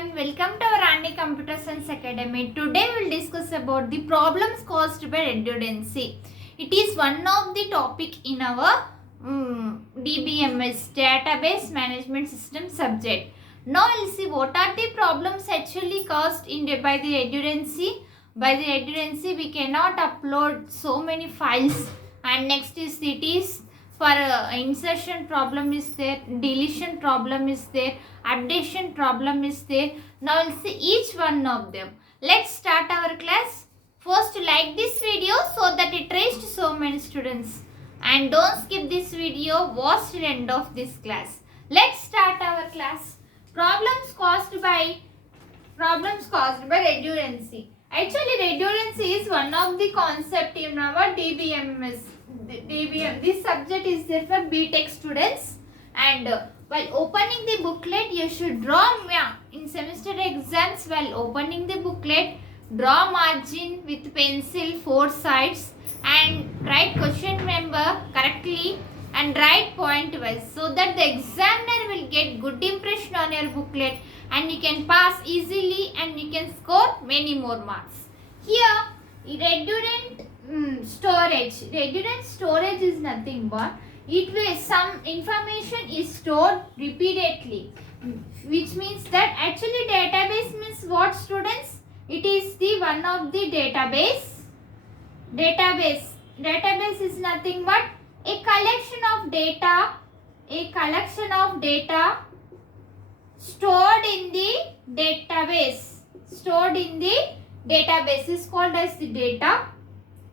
everyone, welcome to our Andy Computer Science Academy. Today we will discuss about the problems caused by redundancy. It is one of the topic in our dbms, database management system subject. Now we will see what are the problems actually caused by the redundancy. By the redundancy we cannot upload so many files, and next is it is for insertion problem is there, deletion problem is there, updation problem is there. Now we'll see each one of them. Let's start our class. First, like this video so that it reached so many students, and don't skip this video, watch till end of this class. Let's start our class. Problems caused by redundancy. Actually, redundancy is one of the concept in our dbms. This subject is there for B.Tech students, and while opening the booklet you should draw in semester exams. While opening the booklet, draw margin with pencil 4 sides and write question number correctly and write point wise, so that the examiner will get good impression on your booklet and you can pass easily and you can score many more marks. Here, redundant storage is nothing but it will some information is stored repeatedly, which means that actually database means what, students? It is the one of the database is nothing but a collection of data stored in the database is called as the data.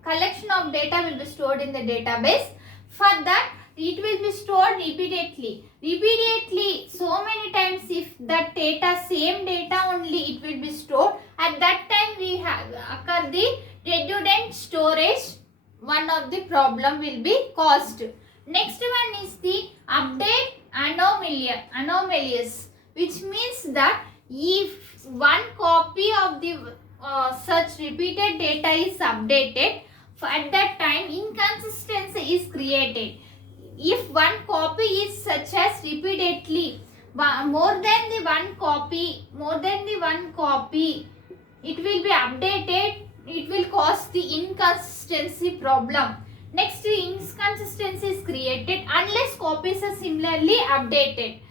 Collection of data will be stored in the database. For that, it will be stored repeatedly so many times. If that data, same data only, it will be stored. At that time we have occur the redundant storage. One of the problem will be caused. Next one is the update anomalies, which means that if one copy of the such repeated data is updated, at that time inconsistency is created. If one copy is such as repeatedly more than the one copy, it will be updated, it will cause the inconsistency problem. Next, inconsistency is created unless copies are similarly updated.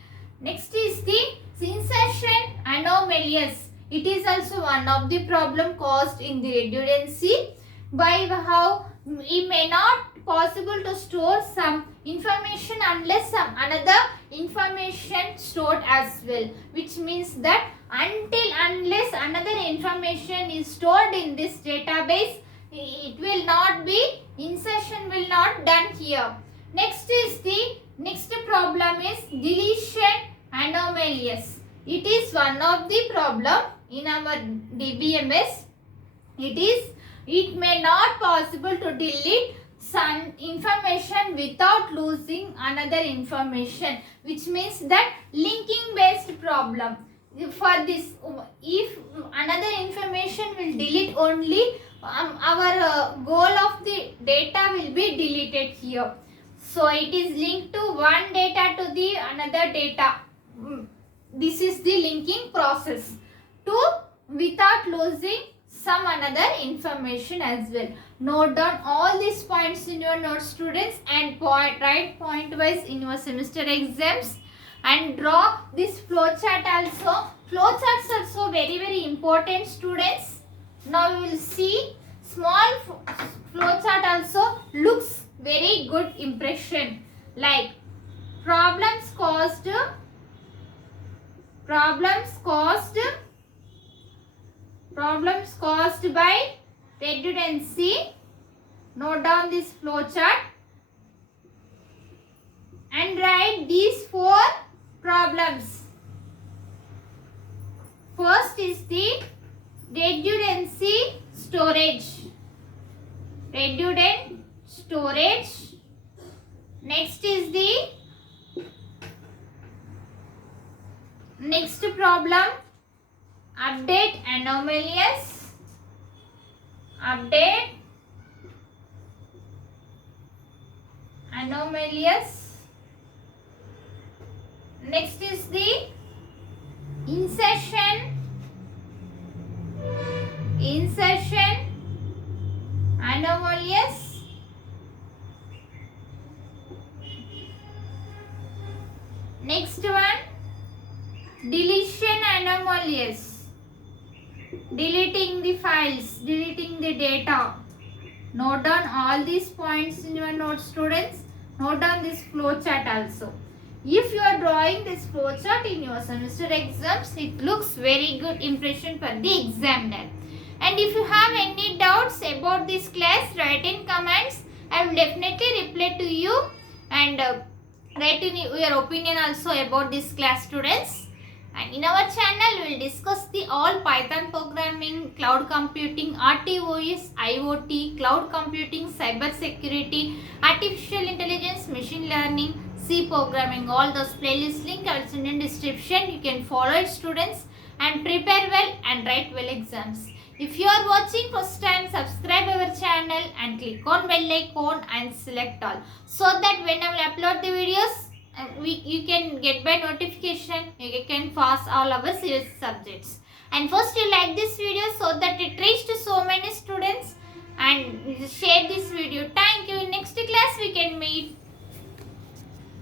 Next is the insertion anomalies. It is also one of the problem caused in the redundancy. By how it may not possible to store some information unless some another information stored as well, which means that unless another information is stored in this database, it will not be, insertion will not done here. Next problem is deletion anomalies. It is one of the problem in our dbms. It may not possible to delete some information without losing another information, which means that linking based problem. For this, if another information will delete only, our goal of the data will be deleted here. So it is linked to one data to the another data. This is the linking process without losing some another information as well. Note down all these points in your notes, students, and write point wise in your semester exams, and draw this flowchart also. Flowcharts are so very important, students. Now we will see small flowchart also looks very good impression, like problems caused by redundancy. Note down this flowchart and write these 4 problems. First is the redundant storage. Next is the next problem, update anomalies. Next is the insertion, anomalous, next one, deletion anomalous, deleting the files, deleting the data. Note down all these points in your notes, students. Note down this flow chart also. If you are drawing this flow chart in your semester exams, it looks very good impression for the examiner. And if you have any doubts about this class, write in comments. I will definitely reply to you and write in your opinion also about this class, students. And in our channel, we will discuss the all Python programming, cloud computing, RTOS, IoT, cloud computing, cyber security, artificial intelligence, machine learning, C programming. All those playlist link are in the description. You can follow it, students, and prepare well and write well exams. If you are watching first time, subscribe our channel and click on bell icon and select all, so that when I will upload the videos, you can get by notification. You can pass all our serious subjects. And first you like this video so that it reached to so many students, and share this